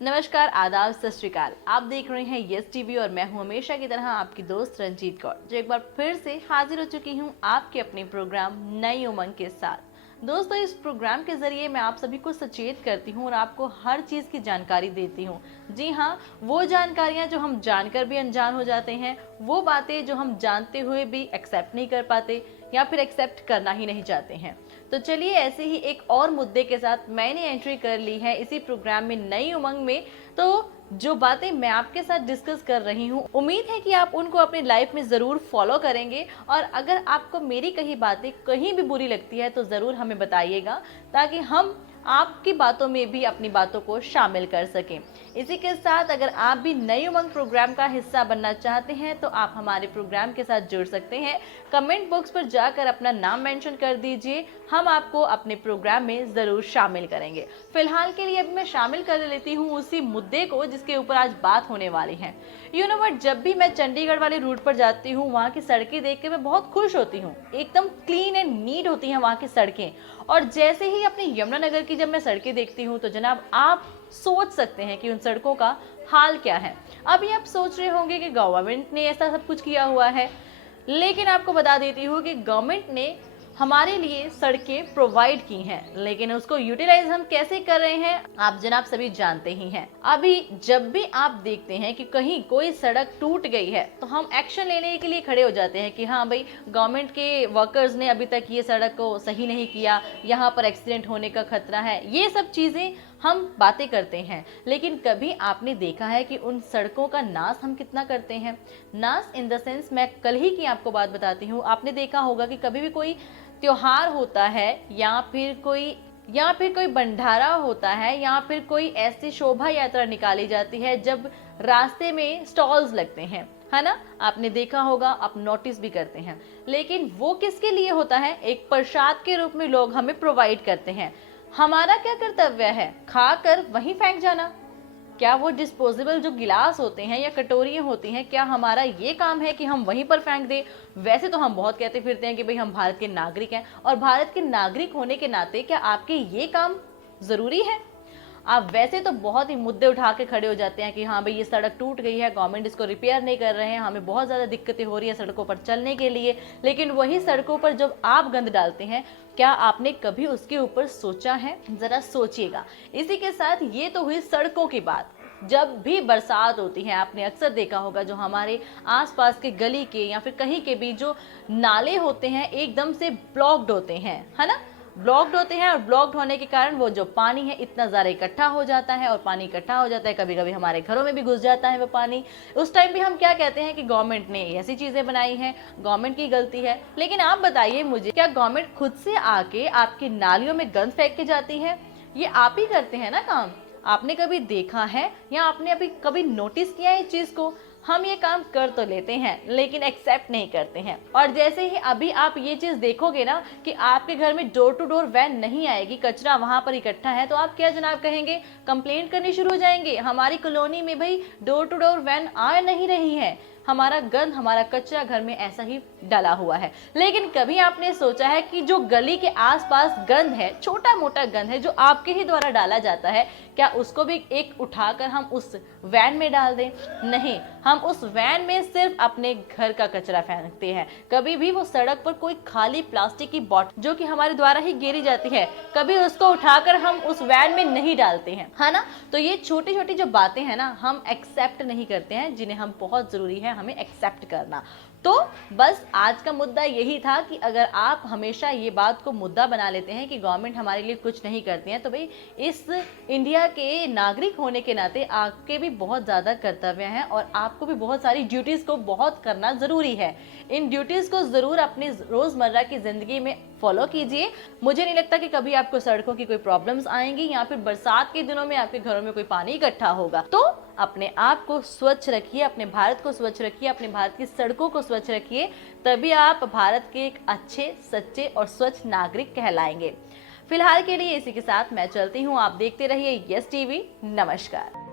नमस्कार, आदाब, सत श्री अकाल। आप देख रहे हैं यस टीवी और मैं हूं हमेशा की तरह आपकी दोस्त रंजीत कौर, जो एक बार फिर से हाजिर हो चुकी हूं आपके अपने प्रोग्राम नई उमंग के साथ। दोस्तों, इस प्रोग्राम के जरिए मैं आप सभी को सचेत करती हूं और आपको हर चीज़ की जानकारी देती हूं। जी हाँ, वो जानकारियां जो हम जानकर भी अनजान हो जाते हैं, वो बातें जो हम जानते हुए भी एक्सेप्ट नहीं कर पाते या फिर एक्सेप्ट करना ही नहीं चाहते हैं। तो चलिए, ऐसे ही एक और मुद्दे के साथ मैंने एंट्री कर ली है इसी प्रोग्राम में नई उमंग में। तो जो बातें मैं आपके साथ डिस्कस कर रही हूँ, उम्मीद है कि आप उनको अपनी लाइफ में ज़रूर फॉलो करेंगे। और अगर आपको मेरी कही बातें कहीं भी बुरी लगती है तो ज़रूर हमें बताइएगा, ताकि हम आपकी बातों में भी अपनी बातों को शामिल कर सकें। इसी के साथ अगर आप भी नई उमंग प्रोग्राम का हिस्सा बनना चाहते हैं तो आप हमारे प्रोग्राम के साथ जुड़ सकते हैं। कमेंट बॉक्स पर जाकर अपना नाम मेंशन कर दीजिए, हम आपको अपने प्रोग्राम में ज़रूर शामिल करेंगे। फिलहाल के लिए अभी मैं शामिल कर लेती हूँ उसी मुद्दे को जिसके ऊपर आज बात होने वाली है। यू नो व्हाट, जब भी मैं चंडीगढ़ वाले रूट पर जाती हूँ, वहाँ की सड़कें देख के मैं बहुत खुश होती हूँ। एकदम क्लीन एंड नीट होती हैं वहाँ की सड़कें। और जैसे ही अपने यमुनानगर की जब मैं सड़कें देखती हूँ तो जनाब, आप सोच सकते हैं कि उन सड़कों का हाल क्या है। अभी आप सोच रहे होंगे कि गवर्नमेंट ने ऐसा सब कुछ किया हुआ है, लेकिन आपको बता देती हूँ कि गवर्नमेंट ने हमारे लिए सड़कें प्रोवाइड की हैं, लेकिन उसको यूटिलाइज हम कैसे कर रहे हैं आप जनाब सभी जानते ही हैं। अभी जब भी आप देखते हैं कि कहीं कोई सड़क टूट गई है तो हम एक्शन लेने के लिए खड़े हो जाते हैं कि हाँ भाई, गवर्नमेंट के वर्कर्स ने अभी तक ये सड़क को सही नहीं किया, यहाँ पर एक्सीडेंट होने का खतरा है। ये सब चीज़ें हम बातें करते हैं, लेकिन कभी आपने देखा है कि उन सड़कों का नाश हम कितना करते हैं? नाश इन द सेंस, मैं कल ही की आपको बात बताती हूँ। आपने देखा होगा कि कभी भी कोई त्योहार होता है या फिर कोई भंडारा होता है या फिर कोई ऐसी शोभा यात्रा निकाली जाती है जब रास्ते में स्टॉल्स लगते हैं, है ना? आपने देखा होगा, आप नोटिस भी करते हैं। लेकिन वो किसके लिए होता है? एक प्रसाद के रूप में लोग हमें प्रोवाइड करते हैं। हमारा क्या कर्तव्य है? खाकर वहीं फेंक जाना? क्या वो डिस्पोजेबल जो गिलास होते हैं या कटोरियाँ होती हैं, क्या हमारा ये काम है कि हम वहीं पर फेंक दें? वैसे तो हम बहुत कहते फिरते हैं कि भाई हम भारत के नागरिक हैं, और भारत के नागरिक होने के नाते क्या आपके ये काम ज़रूरी है? आप वैसे तो बहुत ही मुद्दे उठा के खड़े हो जाते हैं कि हाँ भाई, ये सड़क टूट गई है, गवर्नमेंट इसको रिपेयर नहीं कर रहे हैं, हमें बहुत ज़्यादा दिक्कतें हो रही है सड़कों पर चलने के लिए। लेकिन वही सड़कों पर जब आप गंद डालते हैं, क्या आपने कभी उसके ऊपर सोचा है? ज़रा सोचिएगा। इसी के साथ ये तो हुई सड़कों की बात। जब भी बरसात होती है, आपने अक्सर देखा होगा जो हमारे आसपास के गली के या फिर कहीं के भी जो नाले होते हैं एकदम से ब्लॉक्ड होते हैं, है ना? ब्लॉक्ड होते हैं और ब्लॉक्ड होने के कारण वो जो पानी है इतना ज़्यादा इकट्ठा हो जाता है, और पानी इकट्ठा हो जाता है, कभी कभी हमारे घरों में भी घुस जाता है वो पानी। उस टाइम भी हम क्या कहते हैं कि गवर्नमेंट ने ऐसी चीज़ें बनाई हैं, गवर्नमेंट की गलती है। लेकिन आप बताइए मुझे, क्या गवर्नमेंट खुद से आके आपकी नालियों में गंद फेंक के जाती है? ये आप ही करते हैं ना काम। आपने कभी देखा है या आपने अभी कभी नोटिस किया है इस चीज़ को? हम ये काम कर तो लेते हैं लेकिन एक्सेप्ट नहीं करते हैं। और जैसे ही अभी आप ये चीज़ देखोगे ना कि आपके घर में डोर टू डोर वैन नहीं आएगी, कचरा वहाँ पर इकट्ठा है, तो आप क्या जनाब कहेंगे? कंप्लेंट करनी शुरू हो जाएंगे, हमारी कॉलोनी में भाई डोर टू डोर वैन आ नहीं रही है, हमारा गंद, हमारा कचरा घर में ऐसा ही डाला हुआ है। लेकिन कभी आपने सोचा है कि जो गली के आसपास गंद है, छोटा मोटा गंद है जो आपके ही द्वारा डाला जाता है, क्या उसको भी एक उठाकर हम उस वैन में डाल दें? नहीं, हम उस वैन में सिर्फ अपने घर का कचरा फेंकते हैं। कभी भी वो सड़क पर कोई खाली प्लास्टिक की बॉटल जो कि हमारे द्वारा ही गिरी जाती है, कभी उसको उठाकर हम उस वैन में नहीं डालते हैं, है ना? तो ये छोटी छोटी जो बातें हैं ना, हम एक्सेप्ट नहीं करते हैं, जिन्हें हम बहुत जरूरी है हमें एक्सेप्ट करना। तो बस आज का मुद्दा यही था कि अगर आप हमेशा ये बात को मुद्दा बना लेते हैं कि गवर्नमेंट हमारे लिए कुछ नहीं करती है, तो भाई इस इंडिया के नागरिक होने के नाते आपके भी बहुत ज़्यादा कर्तव्य हैं और आपको भी बहुत सारी ड्यूटीज़ को बहुत करना ज़रूरी है। इन ड्यूटीज़ को ज़रूर अपनी रोज़मर्रा की ज़िंदगी में फॉलो कीजिए। मुझे नहीं लगता कि कभी आपको सड़कों की कोई प्रॉब्लम्स आएंगी या फिर बरसात के दिनों में आपके घरों में कोई पानी इकट्ठा होगा। तो अपने आप को स्वच्छ रखिए, अपने भारत को स्वच्छ रखिए, अपने भारत की सड़कों को स्वच्छ रखिए, तभी आप भारत के एक अच्छे, सच्चे और स्वच्छ नागरिक कहलाएंगे। फिलहाल के लिए इसी के साथ मैं चलती हूँ। आप देखते रहिए यस टीवी। नमस्कार।